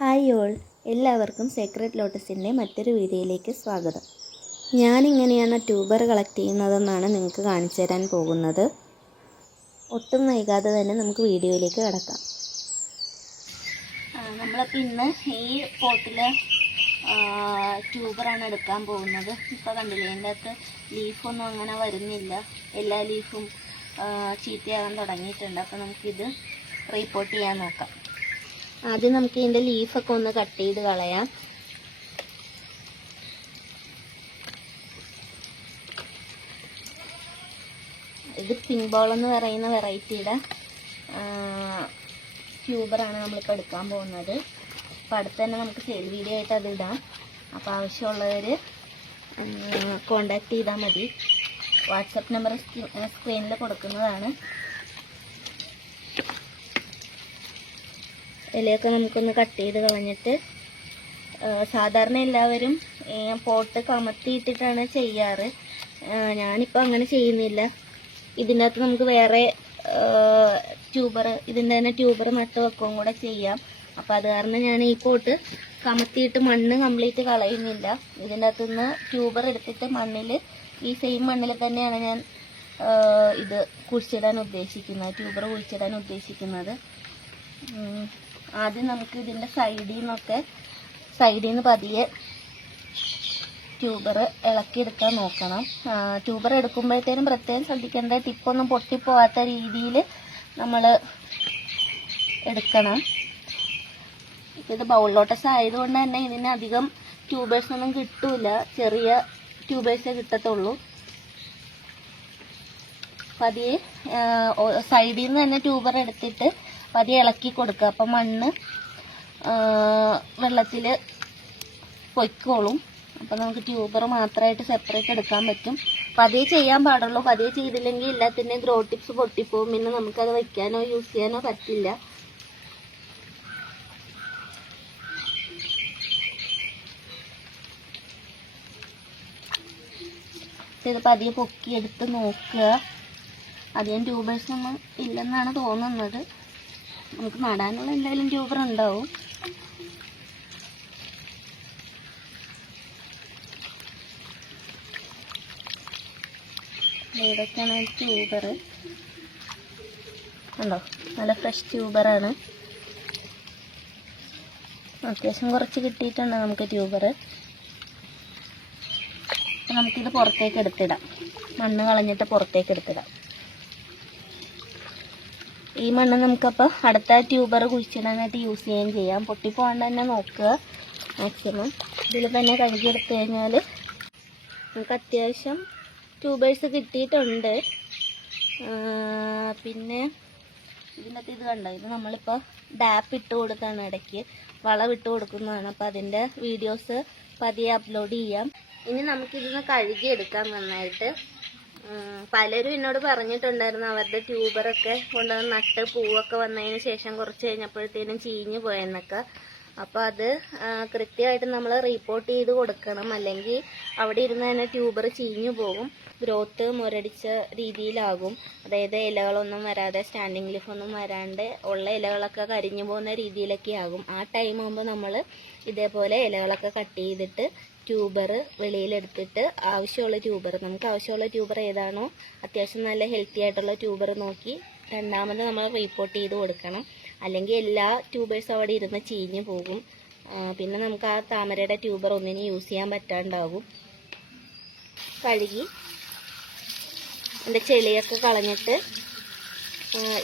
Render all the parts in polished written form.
Hi all, എല്ലാവർക്കും secret ലോട്ടസിൻ്റെ മറ്റൊരു വീഡിയോയിലേക്ക് സ്വാഗതം. ഞാനിങ്ങനെയാണ് ട്യൂബർ കളക്ട് ചെയ്യുന്നതെന്നാണ് നിങ്ങൾക്ക് കാണിച്ചു തരാൻ പോകുന്നത്. ഒട്ടും വൈകാതെ തന്നെ നമുക്ക് വീഡിയോയിലേക്ക് കിടക്കാം. നമ്മളപ്പോൾ ഇന്ന് ഈ പോട്ടിൽ ട്യൂബറാണ് എടുക്കാൻ പോകുന്നത്. ഇപ്പോൾ കണ്ടില്ലേ, അതിൻ്റെ അകത്ത് ലീഫൊന്നും അങ്ങനെ വരുന്നില്ല. എല്ലാ ലീഫും ചീത്തയാകാൻ തുടങ്ങിയിട്ടുണ്ട്. അപ്പോൾ നമുക്കിത് റീപോർട്ട് ചെയ്യാൻ നോക്കാം. ആദ്യം നമുക്ക് ഇതിൻ്റെ ലീഫൊക്കെ ഒന്ന് കട്ട് ചെയ്ത് കളയാം. ഇത് പിങ്ക് ബോൾ എന്ന് പറയുന്ന വെറൈറ്റിയുടെ ട്യൂബറാണ് നമ്മളിപ്പോൾ എടുക്കാൻ പോകുന്നത്. അപ്പോൾ അടുത്ത് തന്നെ നമുക്ക് സെയിൽ വീഡിയോ ആയിട്ട് അത് ഇടാം. അപ്പോൾ ആവശ്യമുള്ളവർ കോണ്ടാക്ട് ചെയ്താൽ മതി. വാട്സപ്പ് നമ്പർ സ്ക്രീനിൽ കൊടുക്കുന്നതാണ്. ഇലയൊക്കെ നമുക്കൊന്ന് കട്ട് ചെയ്ത് കളഞ്ഞിട്ട്, സാധാരണ എല്ലാവരും പോട്ട് കമത്തിയിട്ടിട്ടാണ് ചെയ്യാറ്. ഞാനിപ്പോൾ അങ്ങനെ ചെയ്യുന്നില്ല. ഇതിൻ്റെ അകത്ത് നമുക്ക് വേറെ ഇതിൻ്റെ തന്നെ ട്യൂബർ നട്ട് വെക്കുകയും കൂടെ ചെയ്യാം. അപ്പോൾ അത് കാരണം ഞാൻ ഈ പോട്ട് കമത്തിയിട്ട് മണ്ണ് കംപ്ലീറ്റ് കളയുന്നില്ല. ഇതിൻ്റെ അകത്തുനിന്ന് ട്യൂബർ എടുത്തിട്ട് ഈ സെയിം മണ്ണിൽ തന്നെയാണ് ഞാൻ ഇത് കുഴിച്ചിടാൻ ഉദ്ദേശിക്കുന്നത്, ട്യൂബർ കുഴിച്ചിടാൻ ഉദ്ദേശിക്കുന്നത്. ആദ്യം നമുക്ക് ഇതിൻ്റെ സൈഡിൽ നിന്ന് പതിയെ ട്യൂബർ ഇളക്കിയെടുക്കാൻ നോക്കണം. ട്യൂബർ എടുക്കുമ്പോഴത്തേനും പ്രത്യേകം ശ്രദ്ധിക്കേണ്ട, ടിപ്പൊന്നും പൊട്ടിപ്പോവാത്ത രീതിയിൽ നമ്മൾ എടുക്കണം. ഇത് ബൗൾ ലോട്ടസ് ആയതുകൊണ്ട് തന്നെ ഇതിന് അധികം ട്യൂബേഴ്സൊന്നും കിട്ടൂല, ചെറിയ ട്യൂബേഴ്സേ കിട്ടത്തുള്ളൂ. പതിയെ സൈഡിൽ നിന്ന് തന്നെ ട്യൂബർ എടുത്തിട്ട് പതിയെ ഇളക്കി കൊടുക്കുക. അപ്പം മണ്ണ് വെള്ളത്തിൽ പൊയ്ക്കോളും. അപ്പം നമുക്ക് ട്യൂബർ മാത്രമായിട്ട് സെപ്പറേറ്റ് എടുക്കാൻ പറ്റും. പതിയെ ചെയ്യാൻ പാടുള്ളൂ. പതിയെ ചെയ്തില്ലെങ്കിൽ എല്ലാത്തിൻ്റെയും ഗ്രോ ടിപ്സ് പൊട്ടിപ്പോവും. പിന്നെ നമുക്കത് വയ്ക്കാനോ യൂസ് ചെയ്യാനോ പറ്റില്ല. ഇത് പതിയെ പൊക്കിയെടുത്ത് നോക്കുക. അധികം ട്യൂബേഴ്സൊന്നും ഇല്ലെന്നാണ് തോന്നുന്നത്. നമുക്ക് നടാനുള്ള എന്തായാലും ട്യൂബർ ഉണ്ടാവും. ഇതൊക്കെയാണ് ട്യൂബർ. ഉണ്ടോ, നല്ല ഫ്രഷ് ട്യൂബറാണ്. അത്യാവശ്യം കുറച്ച് കിട്ടിയിട്ടുണ്ട് നമുക്ക് ട്യൂബർ. നമുക്കിത് പുറത്തേക്ക് എടുത്തിടാം. മണ്ണ് കളഞ്ഞിട്ട് പുറത്തേക്ക് എടുത്തിടാം. ഈ മണ്ണ് നമുക്കപ്പോൾ അടുത്ത ട്യൂബർ കുഴിച്ചിടാനായിട്ട് യൂസ് ചെയ്യുകയും ചെയ്യാം. പൊട്ടിപ്പോകാണ്ട് തന്നെ നോക്കുക മാക്സിമം. ഇതിൽ തന്നെ കഴുകിയെടുത്ത് കഴിഞ്ഞാൽ നമുക്ക് അത്യാവശ്യം ട്യൂബേഴ്സ് കിട്ടിയിട്ടുണ്ട്. പിന്നെ ഇതിനകത്ത് ഇത് കണ്ടോ, ഇത് നമ്മളിപ്പോൾ ഡാപ്പ് ഇട്ട് കൊടുത്താണ്, ഇടയ്ക്ക് വളമിട്ട് കൊടുക്കുന്നതാണ്. അപ്പോൾ അതിൻ്റെ വീഡിയോസ് പതിയെ അപ്ലോഡ് ചെയ്യാം. ഇനി നമുക്കിതൊന്ന് കഴുകിയെടുക്കാം നന്നായിട്ട്. പലരും എന്നോട് പറഞ്ഞിട്ടുണ്ടായിരുന്നു അവരുടെ ട്യൂബറൊക്കെ കൊണ്ടുവന്ന് നട്ട് പൂവൊക്കെ വന്നതിന് ശേഷം കുറച്ച് കഴിഞ്ഞപ്പോഴത്തേനും ചീഞ്ഞു പോയെന്നൊക്കെ. അപ്പോൾ അത് കൃത്യമായിട്ട് നമ്മൾ റിപ്പോർട്ട് ചെയ്ത് കൊടുക്കണം. അല്ലെങ്കിൽ അവിടെ ഇരുന്ന് തന്നെ ട്യൂബർ ചീഞ്ഞു പോകും, ഗ്രോത്ത് മുരടിച്ച രീതിയിലാകും. അതായത് ഇലകളൊന്നും വരാതെ, സ്റ്റാൻഡിങ് ലീഫൊന്നും വരാണ്ട് ഉള്ള ഇലകളൊക്കെ കരിഞ്ഞു പോകുന്ന രീതിയിലൊക്കെ ആകും. ആ ടൈം ആകുമ്പോൾ നമ്മൾ ഇതേപോലെ ഇലകളൊക്കെ കട്ട് ചെയ്തിട്ട് ട്യൂബർ വെളിയിലെടുത്തിട്ട് നമുക്ക് ആവശ്യമുള്ള ട്യൂബർ ഏതാണോ അത്യാവശ്യം നല്ല ഹെൽത്തി ആയിട്ടുള്ള ട്യൂബർ നോക്കി രണ്ടാമത് നമ്മൾ റിപ്പോർട്ട് ചെയ്ത് കൊടുക്കണം. അല്ലെങ്കിൽ എല്ലാ ട്യൂബേഴ്സും അവിടെ ഇരുന്ന് ചീഞ്ഞു പോകും. പിന്നെ നമുക്ക് ആ താമരയുടെ ട്യൂബർ ഒന്നിനും യൂസ് ചെയ്യാൻ പറ്റാണ്ടാകും. കഴുകി അതിൻ്റെ ചെളിയൊക്കെ കളഞ്ഞിട്ട്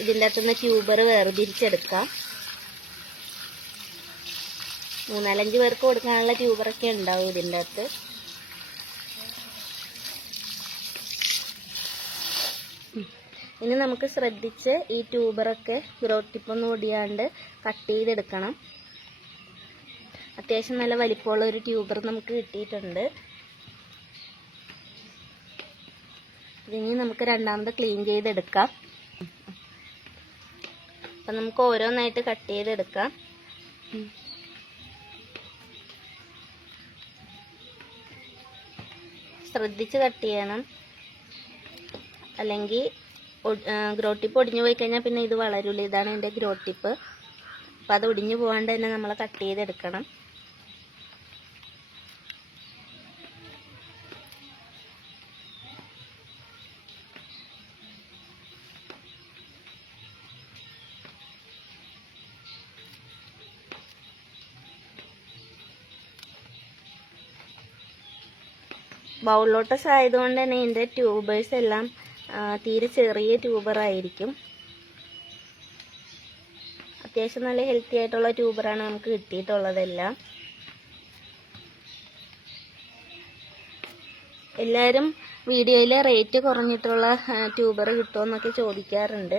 ഇതിൻ്റെ അകത്തുനിന്ന് ട്യൂബർ വേർതിരിച്ചെടുക്കാം. 3-4 പേർക്ക് കൊടുക്കാനുള്ള ട്യൂബറൊക്കെ ഉണ്ടാവും ഇതിൻ്റെ അകത്ത്. ഇനി നമുക്ക് ശ്രദ്ധിച്ച് ഈ ട്യൂബറൊക്കെ ഗ്രോത്ത് ടിപ്പൊന്നും ഒടിയാണ്ട് കട്ട് ചെയ്തെടുക്കണം. അത്യാവശ്യം നല്ല വലിപ്പമുള്ള ഒരു ട്യൂബർ നമുക്ക് കിട്ടിയിട്ടുണ്ട്. ഇനി നമുക്ക് രണ്ടാമത് ക്ലീൻ ചെയ്തെടുക്കാം. അപ്പം നമുക്ക് ഓരോന്നായിട്ട് കട്ട് ചെയ്തെടുക്കാം. ശ്രദ്ധിച്ച് കട്ട് ചെയ്യണം, അല്ലെങ്കിൽ ഗ്രോ ടിപ്പ് ഒടിഞ്ഞു പോയി കഴിഞ്ഞാൽ പിന്നെ ഇത് വളരില്ല. ഇതാണ് എൻ്റെ ഗ്രോ ടിപ്പ്. അപ്പോൾ അത് ഒടിഞ്ഞു പോകാണ്ട് തന്നെ നമ്മൾ കട്ട് ചെയ്തെടുക്കണം. ബൗൾ ലോട്ടസ് ആയതുകൊണ്ട് തന്നെ ഇതിൻ്റെ ട്യൂബേഴ്സ് എല്ലാം തീരെ ചെറിയ ട്യൂബറായിരിക്കും. അത്യാവശ്യം നല്ല ഹെൽത്തി ആയിട്ടുള്ള ട്യൂബറാണ് നമുക്ക് കിട്ടിയിട്ടുള്ളതെല്ലാം. എല്ലാവരും വീഡിയോയിൽ റേറ്റ് കുറഞ്ഞിട്ടുള്ള ട്യൂബർ കിട്ടുമെന്നൊക്കെ ചോദിക്കാറുണ്ട്.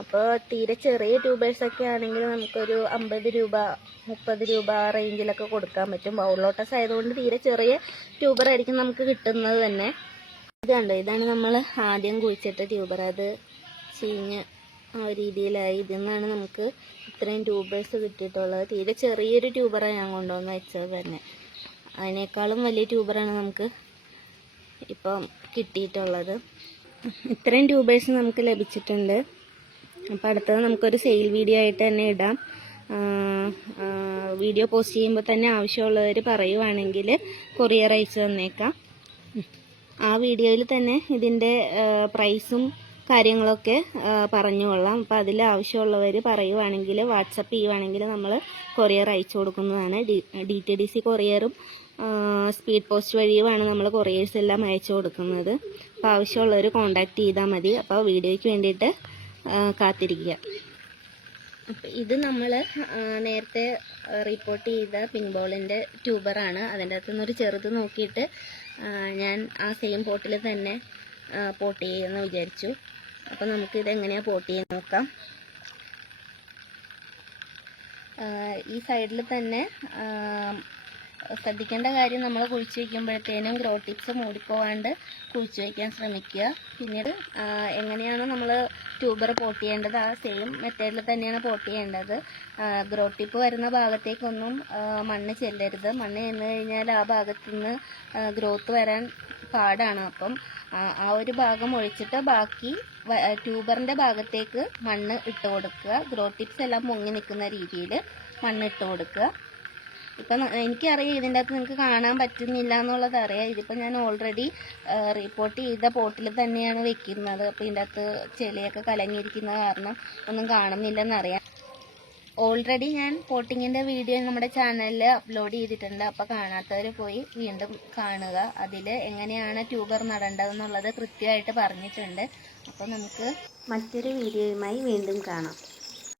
അപ്പോൾ തീരെ ചെറിയ ട്യൂബേഴ്സൊക്കെ ആണെങ്കിൽ നമുക്കൊരു 50 രൂപ 30 രൂപ ആ റേഞ്ചിലൊക്കെ കൊടുക്കാൻ പറ്റും. ബൗൾ ലോട്ടസ് ആയതുകൊണ്ട് തീരെ ചെറിയ ട്യൂബറായിരിക്കും നമുക്ക് കിട്ടുന്നത് തന്നെ. ഇത് കണ്ടോ, ഇതാണ് നമ്മൾ ആദ്യം കുഴിച്ചിട്ട ട്യൂബർ. അത് ചീഞ്ഞ് ആ രീതിയിലായി. ഇതിൽ നിന്നാണ് നമുക്ക് ഇത്രയും ട്യൂബേഴ്സ് കിട്ടിയിട്ടുള്ളത്. തീരെ ചെറിയൊരു ട്യൂബറാണ് ഞാൻ കൊണ്ടുവന്ന് വെച്ചത് തന്നെ. അതിനേക്കാളും വലിയ ട്യൂബറാണ് നമുക്ക് ഇപ്പം കിട്ടിയിട്ടുള്ളത്. ഇത്രയും ട്യൂബേഴ്സ് നമുക്ക് ലഭിച്ചിട്ടുണ്ട്. അപ്പോൾ അടുത്തത് നമുക്കൊരു സെയിൽ വീഡിയോ ആയിട്ട് തന്നെ ഇടാം. വീഡിയോ പോസ്റ്റ് ചെയ്യുമ്പോൾ തന്നെ ആവശ്യമുള്ളവർ പറയുവാണെങ്കിൽ കൊറിയർ അയച്ചു തന്നേക്കാം. ആ വീഡിയോയിൽ തന്നെ ഇതിൻ്റെ പ്രൈസും കാര്യങ്ങളൊക്കെ പറഞ്ഞു കൊള്ളാം. അപ്പോൾ അതിൽ ആവശ്യമുള്ളവർ പറയുവാണെങ്കിൽ വാട്സപ്പ് ചെയ്യുവാണെങ്കിൽ നമ്മൾ കൊറിയർ അയച്ചു കൊടുക്കുന്നതാണ്. DTDC കൊറിയറും സ്പീഡ് പോസ്റ്റ് വഴിയുമാണ് നമ്മൾ കൊറിയേഴ്സ് എല്ലാം അയച്ചു കൊടുക്കുന്നത്. അപ്പോൾ ആവശ്യമുള്ളവർ കോൺടാക്റ്റ് ചെയ്താൽ മതി. അപ്പോൾ വീഡിയോയ്ക്ക് വേണ്ടിയിട്ട് കാത്തിരിക്കുക. അപ്പോൾ ഇത് നമ്മൾ നേരത്തെ റിപ്പോർട്ട് ചെയ്ത പിങ്ക് ബോളിൻ്റെ ട്യൂബറാണ്. അതിൻ്റെ അകത്തുനിന്നൊരു ചെറുത് നോക്കിയിട്ട് ഞാൻ ആ സെയിം പോട്ടിൽ തന്നെ പോട്ട് ചെയ്യുമെന്ന് വിചാരിച്ചു. അപ്പോൾ നമുക്കിത് എങ്ങനെയാണ് പോട്ട് ചെയ്യാൻ നോക്കാം. ഈ സൈഡിൽ തന്നെ ശ്രദ്ധിക്കേണ്ട കാര്യം, നമ്മൾ കുഴിച്ച് വയ്ക്കുമ്പോഴത്തേനും ഗ്രോ ടിപ്സ് മൂടിപ്പോവാണ്ട് കുഴിച്ച് വയ്ക്കാൻ ശ്രമിക്കുക. പിന്നീട് എങ്ങനെയാണ് നമ്മൾ ട്യൂബർ പോട്ട് ചെയ്യേണ്ടത് ആ സെയിം മെത്തേഡിൽ തന്നെയാണ് പോട്ട് ചെയ്യേണ്ടത്. ഗ്രോ ടിപ്പ് വരുന്ന ഭാഗത്തേക്കൊന്നും മണ്ണ് ചെല്ലരുത്. മണ്ണ് ചെന്ന് കഴിഞ്ഞാൽ ആ ഭാഗത്തു നിന്ന് ഗ്രോത്ത് വരാൻ പാടാണ്. അപ്പം ആ ഒരു ഭാഗം ഒഴിച്ചിട്ട് ബാക്കി ട്യൂബറിൻ്റെ ഭാഗത്തേക്ക് മണ്ണ് ഇട്ട് കൊടുക്കുക. ഗ്രോ ടിപ്സ് എല്ലാം പൊങ്ങി നിൽക്കുന്ന രീതിയിൽ മണ്ണ് ഇട്ട് കൊടുക്കുക. ഇപ്പം എനിക്കറിയാം ഇതിൻ്റെ അകത്ത് നിങ്ങൾക്ക് കാണാൻ പറ്റുന്നില്ല എന്നുള്ളത് അറിയാം. ഇതിപ്പോൾ ഞാൻ ഓൾറെഡി റിപ്പോർട്ട് ചെയ്ത പോട്ടിൽ തന്നെയാണ് വെക്കുന്നത്. അപ്പോൾ ഇതിൻ്റെ അകത്ത് ചെളിയൊക്കെ കലങ്ങിയിരിക്കുന്ന കാരണം ഒന്നും കാണുന്നില്ലെന്നറിയാം. ഓൾറെഡി ഞാൻ പോട്ടിങ്ങിൻ്റെ വീഡിയോ നമ്മുടെ ചാനലിൽ അപ്ലോഡ് ചെയ്തിട്ടുണ്ട്. അപ്പോൾ കാണാത്തവർ പോയി വീണ്ടും കാണുക. അതിൽ എങ്ങനെയാണ് ട്യൂബർ നടേണ്ടതെന്നുള്ളത് കൃത്യമായിട്ട് പറഞ്ഞിട്ടുണ്ട്. അപ്പോൾ നമുക്ക് മറ്റൊരു വീഡിയോയുമായി വീണ്ടും കാണാം.